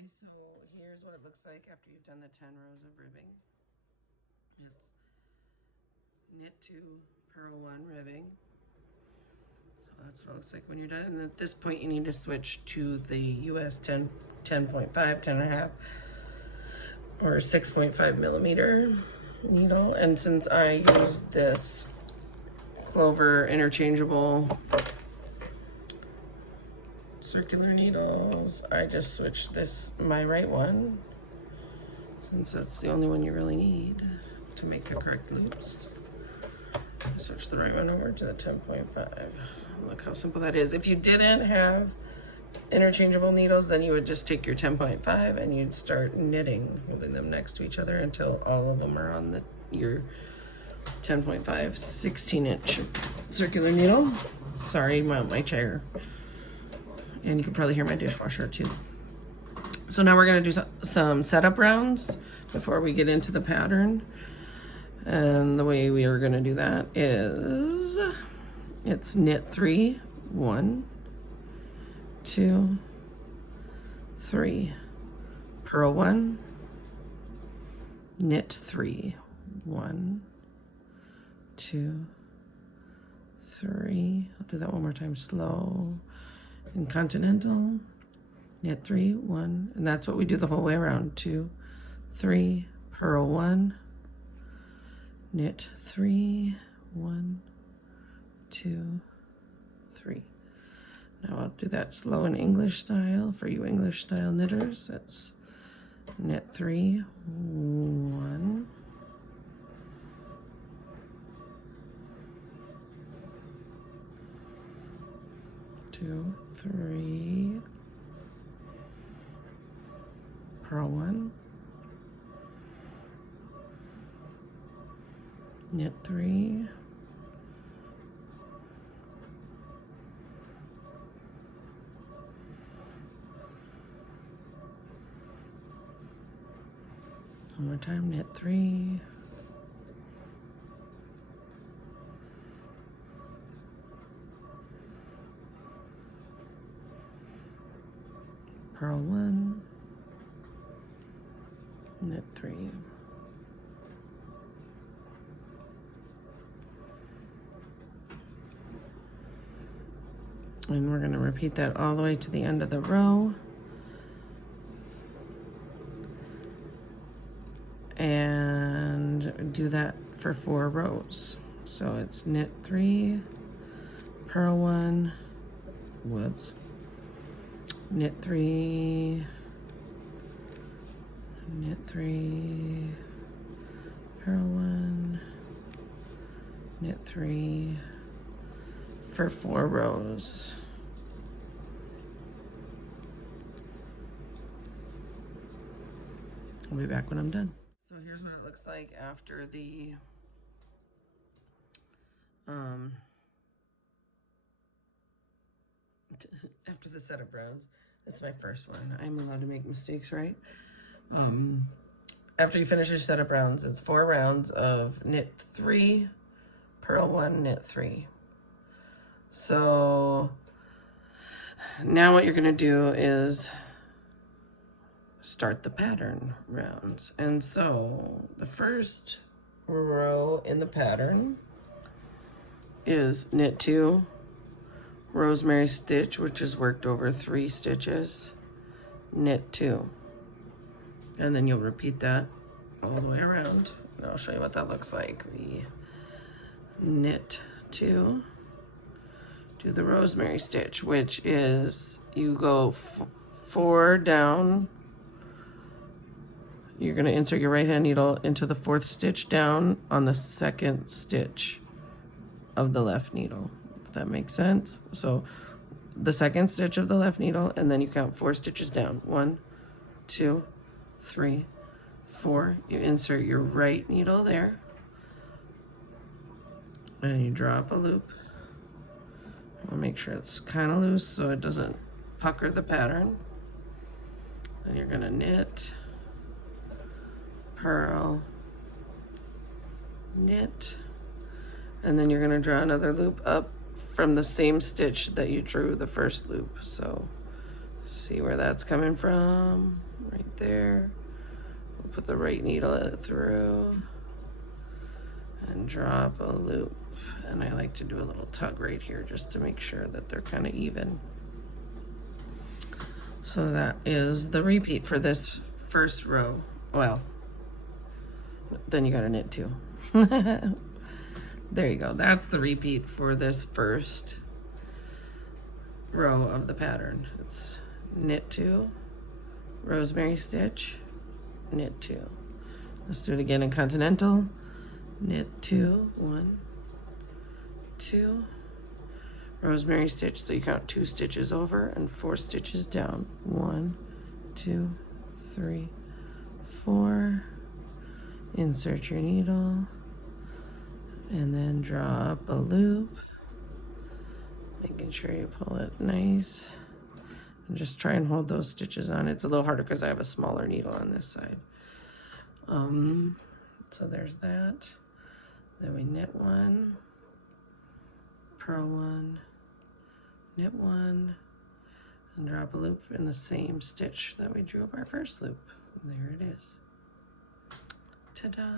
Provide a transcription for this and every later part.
Okay, so here's what it looks like after you've done the 10 rows of ribbing. It's knit 2, purl 1 ribbing. So that's what it looks like when you're done. And at this point you need to switch to the US 10.5, 10.5, or 6.5 millimeter needle. And since I use this Clover interchangeable circular needles, I just switched my right one, since that's the only one you really need to make the correct loops. Switch the right one over to the 10.5. Look how simple that is. If you didn't have interchangeable needles, then you would just take your 10.5 and you'd start knitting, holding them next to each other until all of them are on your 10.5 16-inch circular needle. Sorry, my chair. And you can probably hear my dishwasher too. So now we're going to do some setup rounds before we get into the pattern. And the way we are going to do that is it's knit 3, 1, 2, 3, purl 1, knit 3, 1, 2, 3. I'll do that one more time slow. In continental, knit 3, 1, and that's what we do the whole way around. 2, 3, purl 1, knit 3, 1, 2, 3. Now I'll do that slow in English style for you English style knitters. That's knit 3, 1, 2, 3, purl 1, knit 3, one more time, knit 3, purl 1, knit 3. And we're going to repeat that all the way to the end of the row. And do that for 4 rows. So it's knit 3, purl 1, whoops, knit 3, knit 3, purl 1, knit 3 for 4 rows. I'll be back when I'm done. So here's what it looks like after the setup rounds. That's my first one. I'm allowed to make mistakes, right? After you finish your setup rounds, it's 4 rounds of knit 3, purl 1, knit 3. So now what you're going to do is start the pattern rounds. And so the first row in the pattern is knit 2, rosemary stitch, which is worked over 3 stitches, knit 2. And then you'll repeat that all the way around. And I'll show you what that looks like. We knit 2, do the rosemary stitch, which is you go 4 down. You're going to insert your right hand needle into the 4th stitch down on the 2nd stitch of the left needle, if that makes sense. So the 2nd stitch of the left needle, and then you count 4 stitches down. 1, 2, 3, 4. You insert your right needle there, and you draw up a loop. I'll make sure it's kind of loose so it doesn't pucker the pattern. Then you're going to knit, purl, knit, and then you're going to draw another loop up from the same stitch that you drew the first loop. So See where that's coming from? Right there. We'll put the right needle through and drop a loop. And I like to do a little tug right here just to make sure that they're kind of even. So that is the repeat for this first row. Well, then you gotta knit 2. There you go. That's the repeat for this first row of the pattern. It's knit 2, rosemary stitch, knit 2. Let's do it again in continental. Knit 2, 1, 2, rosemary stitch, so you count 2 stitches over and 4 stitches down. 1, 2, 3, 4. Insert your needle and then drop a loop, making sure you pull it nice. And just try and hold those stitches on. It's a little harder because I have a smaller needle on this side. So there's that. Then we knit 1, purl 1, knit 1, and drop a loop in the same stitch that we drew up our first loop. And there it is. Ta-da!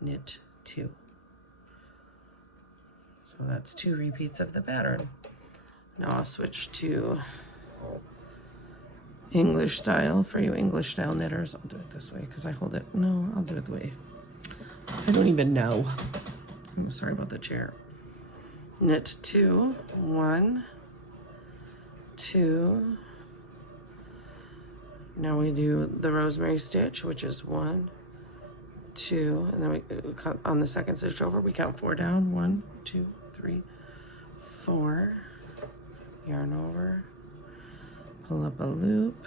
Knit 2. So that's 2 repeats of the pattern. Now I'll switch to English style for you English style knitters. I'll do it this way because I hold it. No, I'll do it the way. I don't even know. I'm sorry about the chair. Knit 2, 1, 2. Now we do the rosemary stitch, which is 1, 2, and then we count on the second stitch over. We count 4 down. 1, 2, 3, 4. Yarn over. Pull up a loop.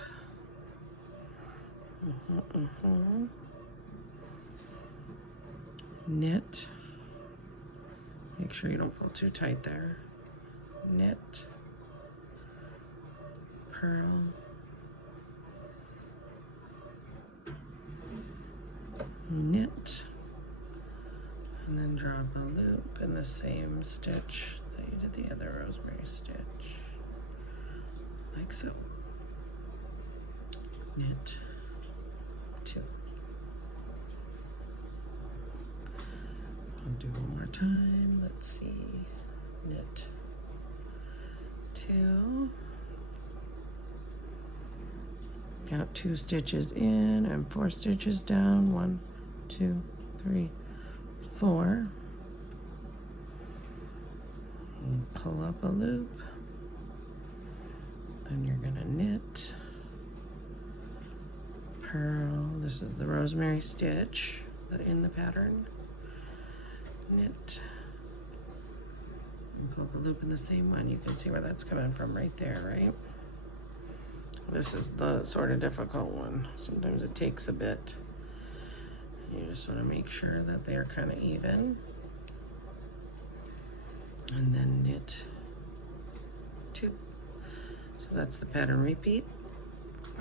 Knit. Make sure you don't pull too tight there. Knit. Purl. Knit. And then drop a loop in the same stitch that you did the other rosemary stitch. Like so. Knit 2. I'll do one more time. Let's see. Knit 2. Count 2 stitches in and 4 stitches down. 1, 2, 3, 4. And pull up a loop. Then you're gonna knit, purl. This is the rosemary stitch in the pattern. Knit, and pull up a loop in the same one. You can see where that's coming from right there, right? This is the sort of difficult one. Sometimes it takes a bit. You just want to make sure that they're kind of even. And then knit 2. So that's the pattern repeat.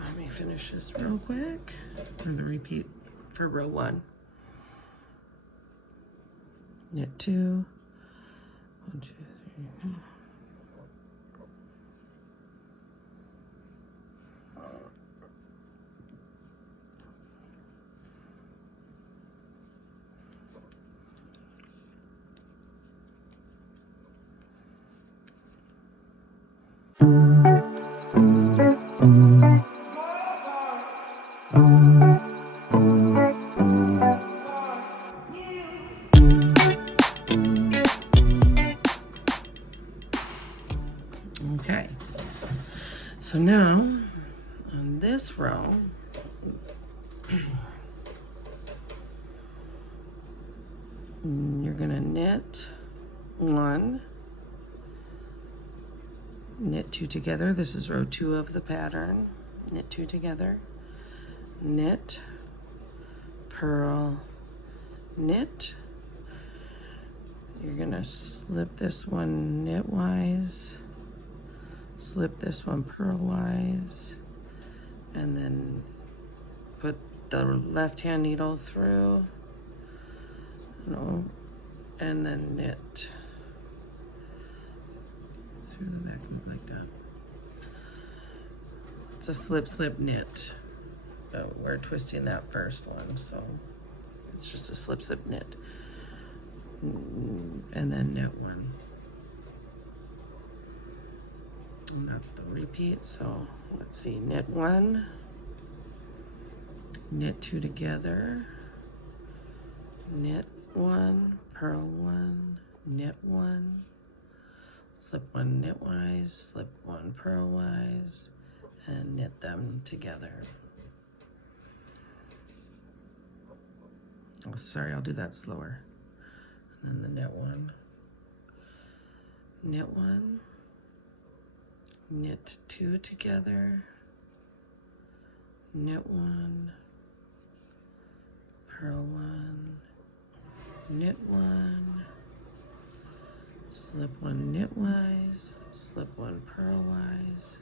Let me finish this real quick. Or the repeat for row 1. Knit 2. 1, 2, 3. Okay, so now on this row, you're gonna knit 1, knit 2 together. This is row 2 of the pattern. Knit 2 together, knit, purl, knit. You're gonna slip this one knitwise, slip this one purlwise, and then put the left hand needle through, and then knit through the back loop like that. a slip, slip, knit. We're twisting that first one, so it's just a slip, slip, knit. And then knit one. And that's the repeat. So let's see, knit one, knit two together, knit one, purl one, knit one, slip one knitwise, slip one purlwise, and knit them together. Oh, sorry, I'll do that slower. And then the knit one, knit two together, knit one, purl one, knit one, slip one knitwise, slip one purlwise,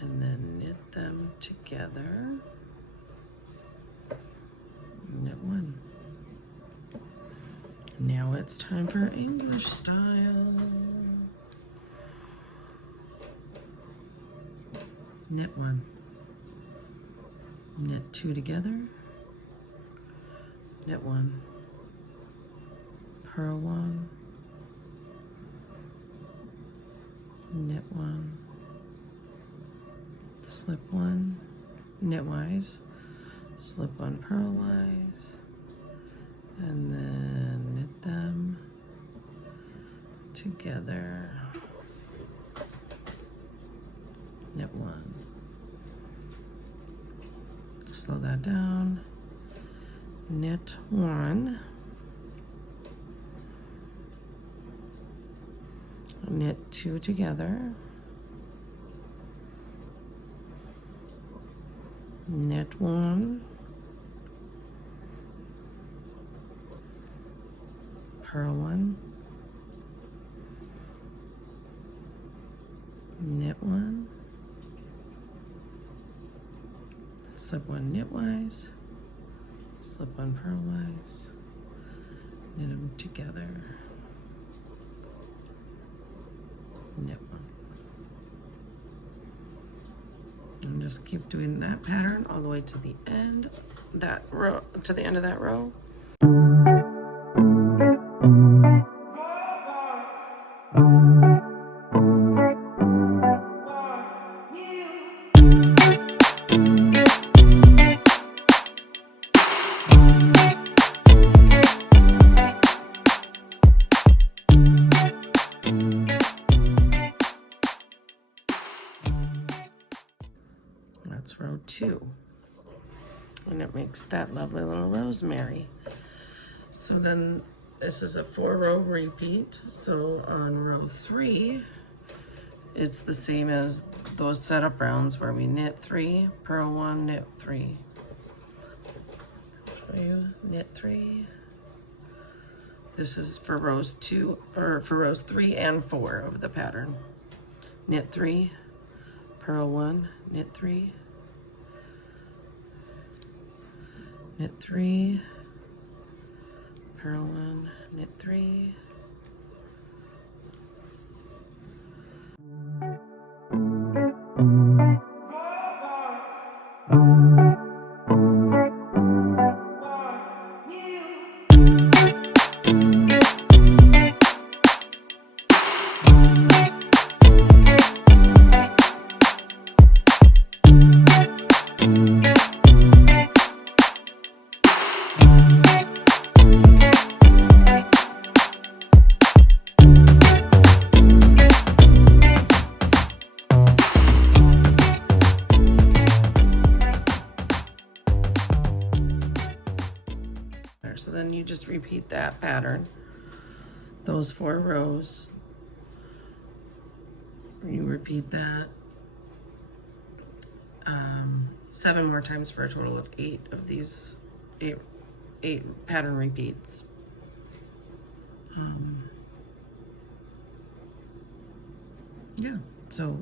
and then knit them together, knit one. Now it's time for English style. Knit one, knit two together, knit one, purl one, knit one, slip one knitwise, slip one purlwise, and then knit them together, knit one. Slow that down, knit one, knit two together, knit one, purl one, knit one, slip one knitwise, slip one purlwise, knit them together, knit one. And just keep doing that pattern all the way to the end, that row, to the end of that row. That's row 2, and it makes that lovely little rosemary. So then this is a 4-row repeat. So on row 3, it's the same as those setup rounds where we knit 3, purl 1, knit 3. Show you, knit 3. This is for rows 2, or for rows 3 and 4 of the pattern. Knit 3, purl 1, knit 3, knit 3, purl 1, knit 3, so then you just repeat that pattern, those 4 rows. You repeat that 7 more times for a total of 8 of these 8 pattern repeats. Yeah, so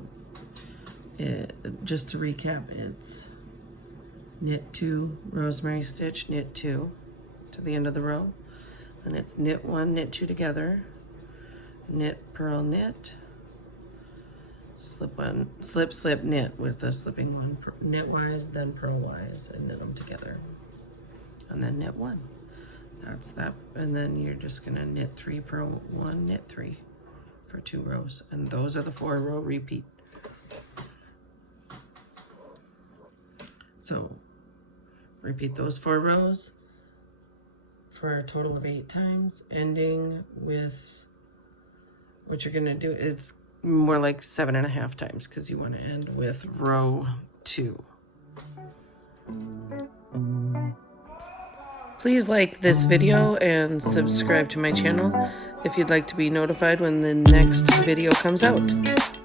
just to recap, it's knit 2, rosemary stitch, knit 2 to the end of the row, and it's knit 1, knit 2 together, knit, purl, knit, slip one, slip, slip, knit with the slipping one, knitwise, then purlwise, and knit them together. And then knit one. That's that. And then you're just gonna knit 3, purl 1, knit 3 for 2 rows. And those are the 4-row repeat. So repeat those 4 rows for a total of 8 times, ending with, what you're gonna do, it's more like 7.5 times because you want to end with row 2. Please like this video and subscribe to my channel if you'd like to be notified when the next video comes out.